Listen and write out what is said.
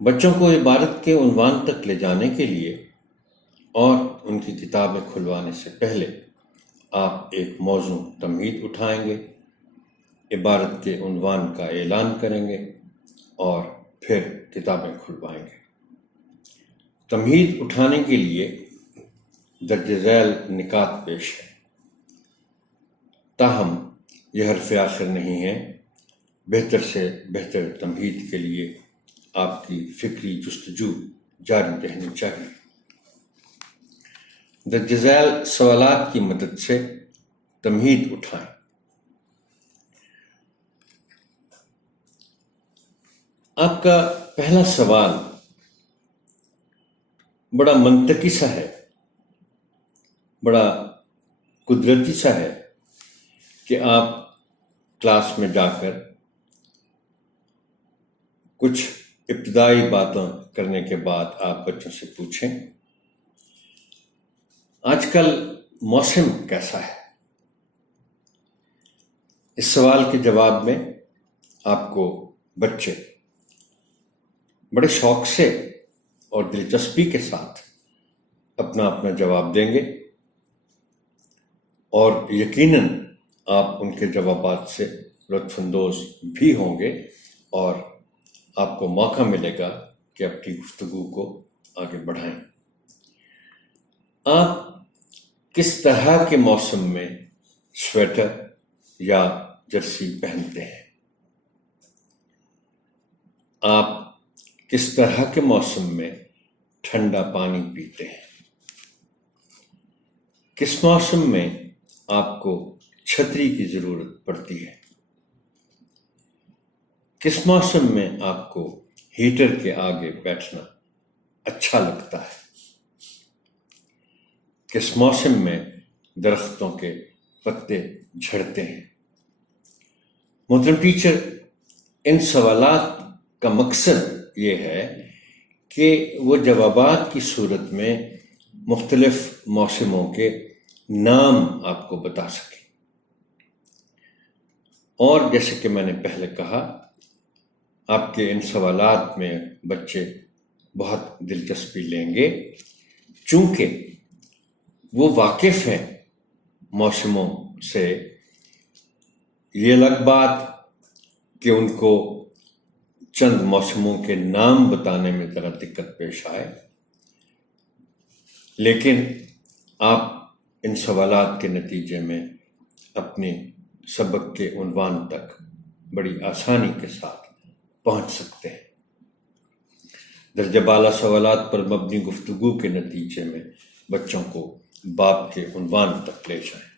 بچوں کو عبارت کے عنوان تک لے جانے کے لیے اور ان کی کتابیں کھلوانے سے پہلے آپ ایک موضوع تمہید اٹھائیں گے، عبارت کے عنوان کا اعلان کریں گے اور پھر کتابیں کھلوائیں گے۔ تمہید اٹھانے کے لیے درج ذیل نکات پیش ہے، تاہم یہ حرف آخر نہیں ہے۔ بہتر سے بہتر تمہید کے لیے آپ کی فکری جستجو جاری رہنی چاہیے۔ درج ذیل سوالات کی مدد سے تمہید اٹھائیں۔ آپ کا پہلا سوال بڑا منطقی سا ہے، بڑا قدرتی سا ہے کہ آپ کلاس میں جا کر کچھ ابتدائی باتیں کرنے کے بعد آپ بچوں سے پوچھیں، آج کل موسم کیسا ہے؟ اس سوال کے جواب میں آپ کو بچے بڑے شوق سے اور دلچسپی کے ساتھ اپنا جواب دیں گے، اور یقیناً آپ ان کے جوابات سے لطف اندوز بھی ہوں گے اور آپ کو موقع ملے گا کہ اپنی گفتگو کو آگے بڑھائیں۔ آپ کس طرح کے موسم میں سویٹر یا جرسی پہنتے ہیں؟ آپ کس طرح کے موسم میں ٹھنڈا پانی پیتے ہیں؟ کس موسم میں آپ کو چھتری کی ضرورت پڑتی ہے؟ کس موسم میں آپ کو ہیٹر کے آگے بیٹھنا اچھا لگتا ہے؟ کس موسم میں درختوں کے پتے جھڑتے ہیں؟ محترم ٹیچر، ان سوالات کا مقصد یہ ہے کہ وہ جوابات کی صورت میں مختلف موسموں کے نام آپ کو بتا سکیں، اور جیسے کہ میں نے پہلے کہا، آپ کے ان سوالات میں بچے بہت دلچسپی لیں گے، چونکہ وہ واقف ہیں موسموں سے۔ یہ الگ بات کہ ان کو چند موسموں کے نام بتانے میں ذرا دقت پیش آئے، لیکن آپ ان سوالات کے نتیجے میں اپنے سبق کے عنوان تک بڑی آسانی کے ساتھ پہنچ سکتے ہیں۔ درجہ بالا سوالات پر مبنی گفتگو کے نتیجے میں بچوں کو باب کے عنوان تک لے جائیں۔